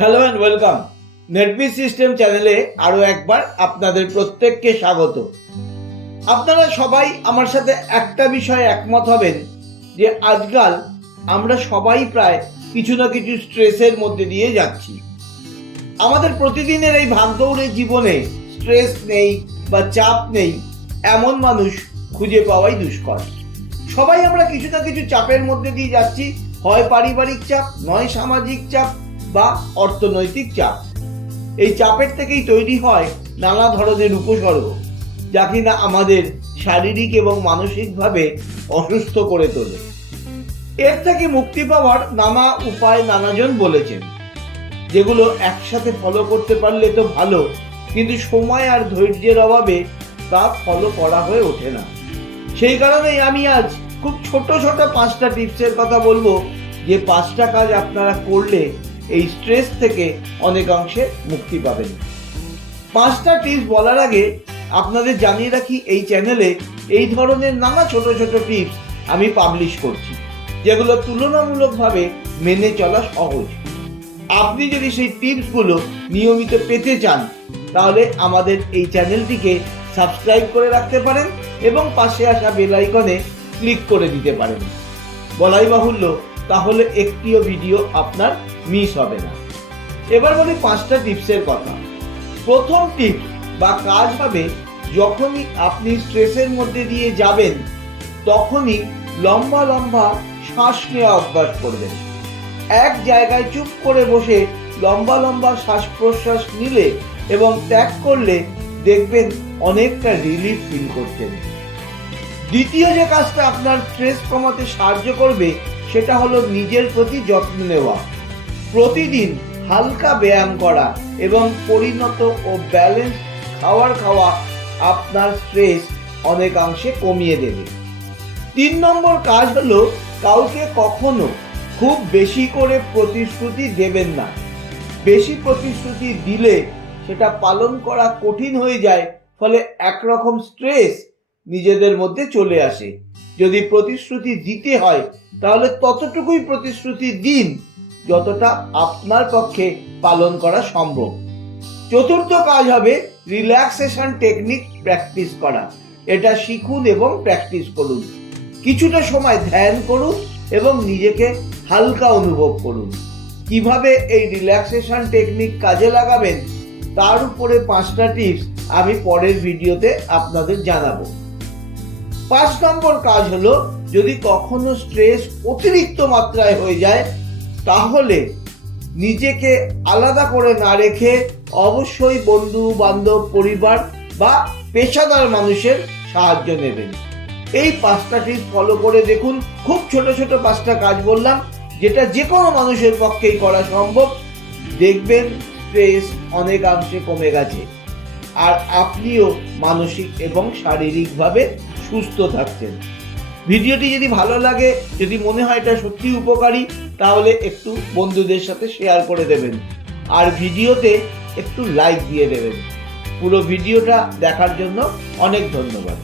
Hello and welcome. Netbiz system চ্যানেলে আরও একবার আপনাদের প্রত্যেককে স্বাগত। আপনারা সবাই আমার সাথে একটা বিষয়ে একমত হবেন যে আজকাল আমরা সবাই প্রায় কিছু না কিছু স্ট্রেসের মধ্যে দিয়ে যাচ্ছি। আমাদের প্রতিদিনের এই ভাগদৌড়ে জীবনে স্ট্রেস নেই বা চাপ নেই এমন মানুষ খুঁজে পাওয়াই দুষ্কর। সবাই আমরা কিছু না কিছু চাপের মধ্যে দিয়ে যাচ্ছি, হয় পারিবারিক চাপ, নয় সামাজিক চাপ বা অর্থনৈতিক চাপ। এই চাপের থেকেই তৈরি হয় নানা ধরনের উপসর্গ, যা কিনা আমাদের শারীরিক এবং মানসিকভাবে অসুস্থ করে তোলে। এর থেকে মুক্তি পাওয়ার নানা উপায় নানাজন বলেছেন, যেগুলো একসাথে ফলো করতে পারলে তো ভালো, কিন্তু সময় আর ধৈর্যের অভাবে তা ফলো করা হয়ে ওঠে না। সেই কারণেই আমি আজ খুব ছোট ছোট 5টা টিপসের কথা বলবো, যে 5টা কাজ আপনারা করলে এই স্ট্রেস থেকে অনেকাংশে মুক্তি পাবেন। 5টা টিপস বলার আগে আপনাদের জানিয়ে রাখি, এই চ্যানেলে এই ধরনের নানা ছোট ছোট টিপস আমি পাবলিশ করছি, যেগুলো তুলনামূলকভাবে মেনে চলা সহজ। আপনি যদি সেই টিপসগুলো নিয়মিত পেতে চান, তাহলে আমাদের এই চ্যানেলটিকে সাবস্ক্রাইব করে রাখতে পারেন এবং পাশে আসা বেল আইকনে ক্লিক করে দিতে পারেন। বলাই বাহুল্য, তাহলে একটিও ভিডিও আপনার মিস হবে না। এবার বলি 5টা টিপসের কথা। প্রথম টিপস বা কাজ হবে, যখনই আপনি স্ট্রেসের মধ্যে দিয়ে যাবেন তখনই লম্বা লম্বা শ্বাস নেওয়া অভ্যাস করবেন। এক জায়গায় চুপ করে বসে লম্বা লম্বা শ্বাস প্রশ্বাস নিলে এবং ত্যাগ করলে দেখবেন অনেকটা রিলিফ ফিল করছেন। দ্বিতীয় যে কাজটা আপনার স্ট্রেস কমাতে সাহায্য করবে, সেটা হলো নিজের প্রতি যত্ন নেওয়া। প্রতিদিন হালকা ব্যায়াম করা এবং পরিণত ও ব্যালেন্স খাওয়া আপনার স্ট্রেস অনেকাংশে কমিয়ে দেবে। 3 নম্বর কাজ হলো, কাউকে কখনো খুব বেশি করে প্রতিশ্রুতি দেবেন না। বেশি প্রতিশ্রুতি দিলে সেটা পালন করা কঠিন হয়ে যায়, ফলে একরকম স্ট্রেস নিজেদের মধ্যে চলে আসে। যদি প্রতিশ্রুতি দিতে হয় তাহলে ততটুকুই প্রতিশ্রুতি দিন যতটা আপনার পক্ষে পালন করা সম্ভব। চতুর্থ কাজ হবে রিল্যাক্সেশন টেকনিক প্র্যাকটিস করা। এটা শিখুন এবং প্র্যাকটিস করুন। কিছুটা সময় ধ্যান করুন এবং নিজেকে হালকা অনুভব করুন। কিভাবে এই রিল্যাক্সেশন টেকনিক কাজে লাগাবেন তার উপরে 5টা টিপস আমি পরের ভিডিওতে আপনাদের জানাবো। 5 নম্বর কাজ হলো, যদি কখনো স্ট্রেস অতিরিক্ত মাত্রায় হয়ে যায় তাহলে নিজেকে আলাদা করে না রেখে অবশ্যই বন্ধু বান্ধব, পরিবার বা পেশাদার মানুষের সাহায্য নেবেন। এই 5টা টিপস ফলো করে দেখুন। খুব ছোট ছোট 5টা কাজ বললাম, যেটা যে কোনো মানুষের পক্ষেই করা সম্ভব। দেখবেন স্ট্রেস অনেকাংশে কমে গেছে আর আপনিও মানসিক এবং শারীরিকভাবে সুস্থ থাকছেন। ভিডিওটি যদি ভালো লাগে, যদি মনে হয় এটা সত্যি উপকারী, তাহলে একটু বন্ধুদের সাথে শেয়ার করে দেবেন আর ভিডিওতে একটু লাইক দিয়ে দেবেন। পুরো ভিডিওটা দেখার জন্য অনেক ধন্যবাদ।